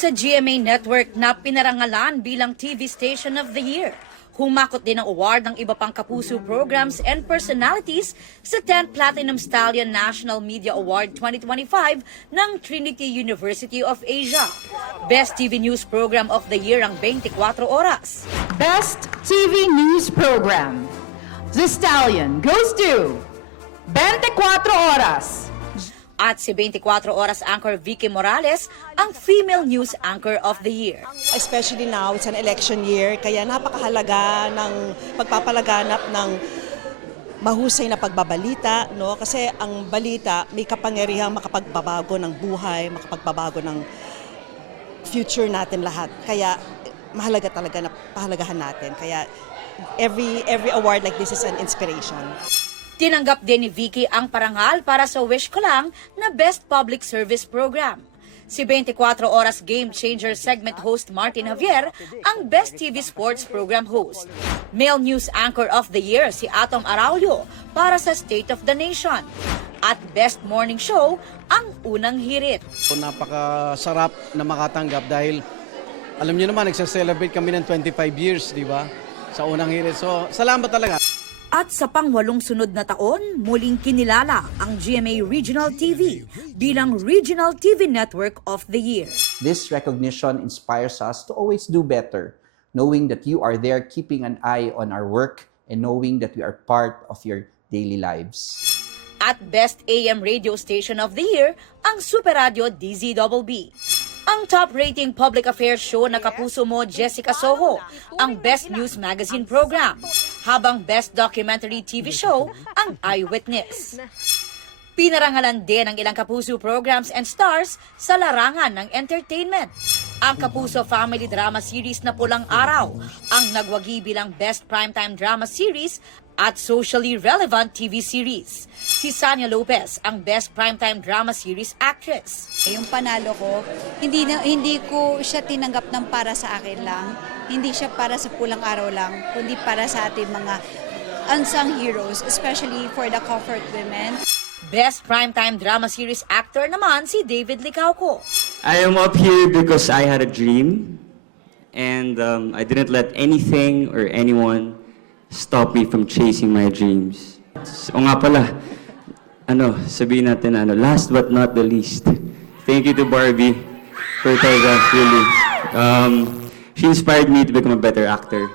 sa GMA Network na pinarangalan bilang TV Station of the Year. Humakot din ang award ng iba pang kapuso programs and personalities sa 10th Platinum Stallion National Media Award 2025 ng Trinity University of Asia. Best TV News Program of the Year ang 24 Oras. Best TV News Program. The Stallion goes to 24 Oras. At si 24 Oras anchor Vicky Morales ang Female News Anchor of the Year. Especially now, it's an election year, kaya napakahalaga ng pagpapalaganap ng mahusay na pagbabalita, no? Kasi ang balita may kapangyarihang makapagbabago ng buhay, makapagbabago ng future natin lahat. Kaya mahalaga talaga na pahalagahan natin. Kaya every award like this is an inspiration. Tinanggap din ni Vicky ang parangal para sa Wish Ko Lang na Best Public Service Program. Si 24 Oras Game Changer segment host Martin Javier ang Best TV Sports Program host. Male News Anchor of the Year si Atom Araulio para sa State of the Nation. At Best Morning Show ang Unang Hirit. Napakasarap na makatanggap dahil alam niyo naman, nagsa-celebrate kami ng 25 years, di ba? Sa Unang Hirit. So, salamat talaga. At sa pang-walong sunod na taon, muling kinilala ang GMA Regional TV bilang Regional TV Network of the Year. This recognition inspires us to always do better, knowing that you are there keeping an eye on our work and knowing that we are part of your daily lives. At Best AM Radio Station of the Year, ang Super Radio DZBB. Ang top-rating public affairs show na kapuso mo, Jessica Soho, ang Best News Magazine Program, habang Best Documentary TV Show, ang Eyewitness. Pinarangalan din ang ilang kapuso programs and stars sa larangan ng entertainment. Ang Kapuso Family Drama Series na Pulang Araw, ang nagwagi bilang Best Primetime Drama Series at Socially Relevant TV Series. Si Sanya Lopez ang Best Primetime Drama Series Actress. Yung panalo ko, hindi ko siya tinanggap ng para sa akin lang. Hindi siya para sa pulang araw lang, kundi para sa ating mga unsung heroes, especially for the comfort women. Best Primetime Drama Series Actor naman si David Licauco. I am up here because I had a dream, and I didn't let anything or anyone stop me from chasing my dreams. O nga pala, sabihin natin, last but not the least, thank you to Barbie for talaga, really. She inspired me to become a better actor.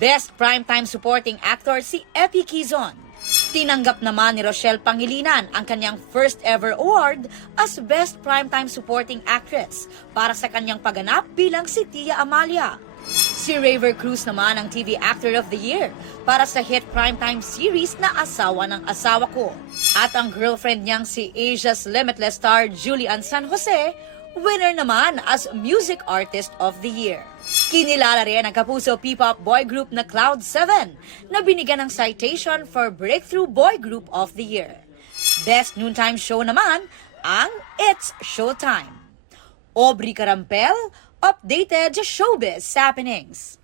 Best Primetime Supporting Actor si Epi Quizon. Tinanggap naman ni Rochelle Pangilinan ang kanyang first ever award as Best Primetime Supporting Actress para sa kanyang pagganap bilang si Tia Amalia. Si Raver Cruz naman ang TV Actor of the Year para sa hit primetime series na Asawa ng Asawa Ko. At ang girlfriend niyang si Asia's Limitless star Julian San Jose, winner naman as Music Artist of the Year. Kinilala rin ang kapuso P-pop boy group na Cloud7 na binigyan ng citation for Breakthrough Boy Group of the Year. Best Noontime Show naman ang It's Showtime. Aubrey Carampel, updated showbiz happenings.